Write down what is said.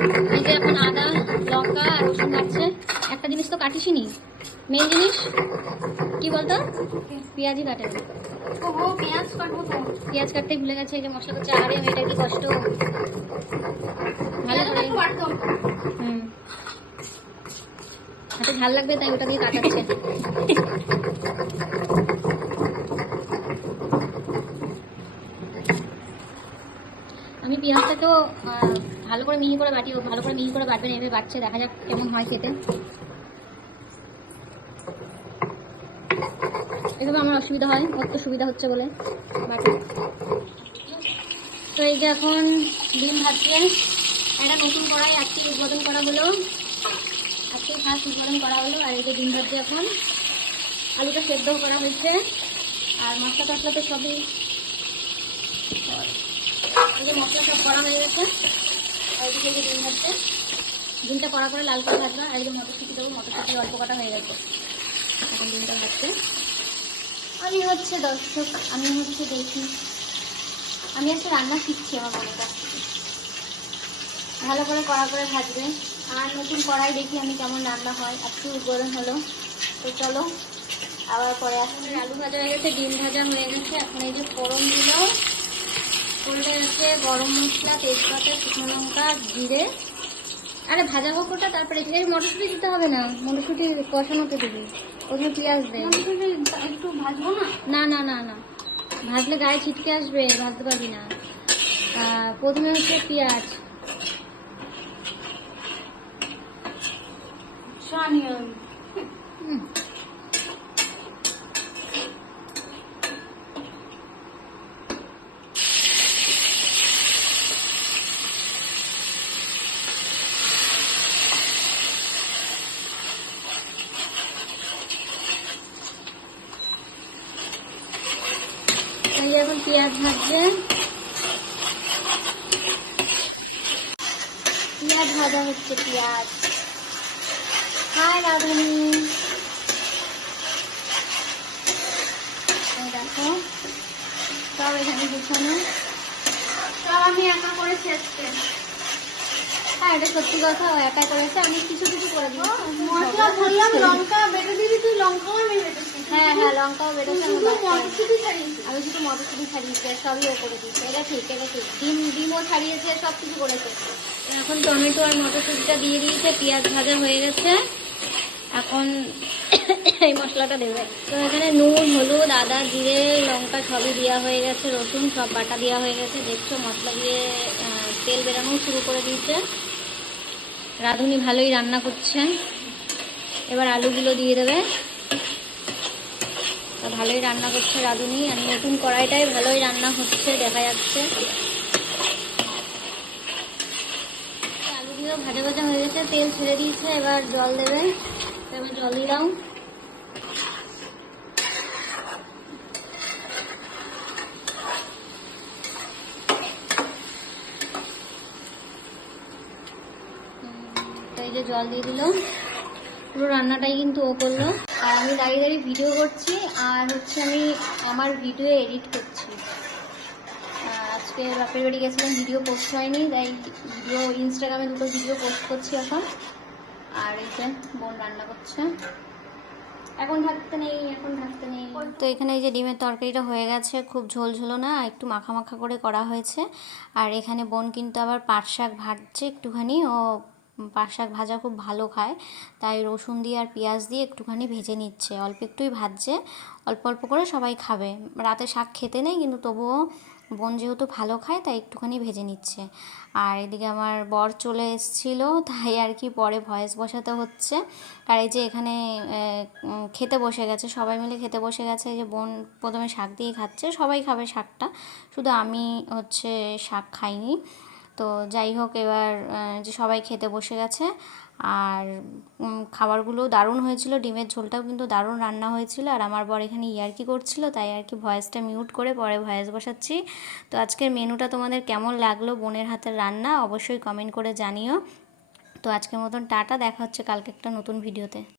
যে এখন আদা লঙ্কা আর রসুন কাটছে একটা জিনিস তো কাটিসনি। মেন জিনিস? কি বলতো? পেঁয়াজি কাটে পেঁয়াজ কাটবো পেঁয়াজ কাটতে ভুলে গেছে এই যে মশলা করছে আরে মেয়েটা কি কষ্ট। ভালো করে হুম। হাতে ঝাল লাগবে তাই ওটা দিয়ে কাটাচ্ছে। আমি পেঁয়াজটা তো ভালো করে মিহি করে বাটি ভালো করে মিহি করে বাটবেন, এভাবে বাটছে, দেখা যাক কেমন হয় খেতে। এভাবে আমার অসুবিধা হয় ওর তো সুবিধা হচ্ছে বলে বাটি তো এই যে এখন ডিম ভাজছে, একটা নতুন কড়াই আজকে উদ্বোধন করা হলো। আজকে ফার্স্ট উদ্বোধন করা হলো, আর এই যে ডিম ভাজছে এখন। আলুটা সেদ্ধ করা হয়েছে, আর মশলা টশলা তো সবই এই মশলা সব করা হয়ে গেছে এদিকে যে ডিম ভাজছে ডিমটা করা করে লাল করে ভাজবা, আর যে মটরশুঁটি দেবো, মটরশুঁটি অল্প হয়ে গেছে। এখন ডিমটা ভাজছে। আমি হচ্ছে দর্শক, আমি হচ্ছে দেখি। আমি একটা রান্না শিখছি আমার কাছ থেকে। ভালো করে কড়া করে ভাজবে। আর নতুন কড়াই দেখি আমি কেমন রান্না হয় আজকে উদ্বোধন হলো। তো চলো, আবার পরে এখন আলু ভাজা হয়ে গেছে, ডিম ভাজা হয়ে গেছে। এখন এই যে ফোড়ন দিল ফোড়নে আছে গরম মশলা তেজপাতা শুকনো লঙ্কা জিরে। আরে ভাজা হোক ওটা তারপরে এখানে মটরশুঁটি দিতে হবে না। মটরশুঁটি কষানোতে দিবি। ওখানে পেঁয়াজ দে একটু ভাজবো না? না না না না। ভাজলে গায়ে ছিটকে আসবে ভাজতে পারবি না। প্রথমে হচ্ছে পেঁয়াজ। হুম। এখন পেঁয়াজ ভাজছে পেঁয়াজ ভাজা হচ্ছে পেঁয়াজ। হাই রাধুনি। দেখো। সব এখানে গুছানো। সব আমি একা করে শেষতে হ্যাঁ এটা সত্যি কথা, ও একা করেছে। আমি কিছু কিছু করে দিয়েছি। মশলা লঙ্কা বেটে দিবি তুই লঙ্কাও আমি বেটেছি হ্যাঁ হ্যাঁ লঙ্কাও বেরোচ্ছে আমি শুধু মটরশুঁটি ছাড়িয়েছি। আমি শুধু মটরশুঁটি ছাড়িয়েছি সবই ও করে দিয়েছে এটা ঠিক এটা ঠিক। ডিম ডিমও ছাড়িয়েছে সব কিছু করেছে। এখন টমেটো আর মটরশুঁটিটা দিয়ে দিয়েছে পেঁয়াজ ভাজা হয়ে গেছে। এখন এই মশলাটা দেবে। তো এখানে নুন হলুদ আদা জিরে লঙ্কা সবই দেওয়া হয়ে গেছে রসুন সব বাটা দেওয়া হয়ে গেছে। দেখছ মশলা দিয়ে তেল বেরানোও শুরু করে দিয়েছে। রাঁধুনি ভালোই রান্না করছে এবার আলুগুলো দিয়ে দেবে। ভালোই রান্না করছে রাঁধুনি। আর নতুন কড়াইটাই ভালোই রান্না হচ্ছে, দেখা যাচ্ছে। আলুগুলো ভাজা ভাজা হয়ে গেছে, তেল ছেড়ে দিয়েছে, এবার জল দেবে। এবার জল যে জল দিয়ে দিল। পুরো রান্নাটাই কিন্তু ও করল। আর আমি দাঁড়িয়ে দাঁড়িয়ে ভিডিও করছি আর হচ্ছে আমি আমার ভিডিও এডিট করছি। আজকে বাপের বাড়ি গেছিলাম ভিডিও পোস্ট হয়নি, তাই ভিডিও ইনস্টাগ্রামে দুটো ভিডিও পোস্ট করছি এখন। আর এই যে বোন রান্না করছে। এখন ঢাকতে নেই, এখন ঢাকতে নেই। তো এখানে এই যে ডিমের তরকারিটা হয়ে গেছে, খুব ঝোল ঝোলো না, একটু মাখা মাখা করে করা হয়েছে। আর এখানে বোন কিন্তু আবার পাট শাক ভাজছে একটুখানি, ও পাট শাক ভাজা খুব ভালো খায়, তাই রসুন দিয়ে আর পেঁয়াজ দিয়ে একটুখানি ভেজে নিচ্ছে। অল্প একটুই ভাজছে, অল্প অল্প করে সবাই খাবে। রাতে শাক খেতে নেই, কিন্তু তবুও বোন যেহেতু ভালো খায়, তাই একটুখানি ভেজে নিচ্ছে। আর এদিকে আমার বর চলে এসেছিল, তাই আর কি পরে ভয়েস বসাতে হচ্ছে। আর এই যে এখানে খেতে বসে গেছে, সবাই মিলে খেতে বসে গেছে। যে বোন প্রথমে শাক দিয়ে খাচ্ছে, সবাই খাবে শাকটা। শুধু আমি হচ্ছে শাক খাইনি। তো যাই হোক, এবার যে সবাই খেতে বসে গেছে, আর খাবারগুলো দারুণ হয়েছিল, ডিমের ঝোলটাও কিন্তু দারুণ রান্না হয়েছিল, আর আমার বর এখানে ইয়ার্কি করছিল, তাই আর কি ভয়েসটা মিউট করে পরে ভয়েস বসাচ্ছি। তো আজকের মেনুটা তোমাদের কেমন লাগল, বোনের হাতের রান্না, অবশ্যই কমেন্ট করে জানিও। তো আজকের মতন টাটা, দেখা হচ্ছে কালকে একটা নতুন ভিডিওতে।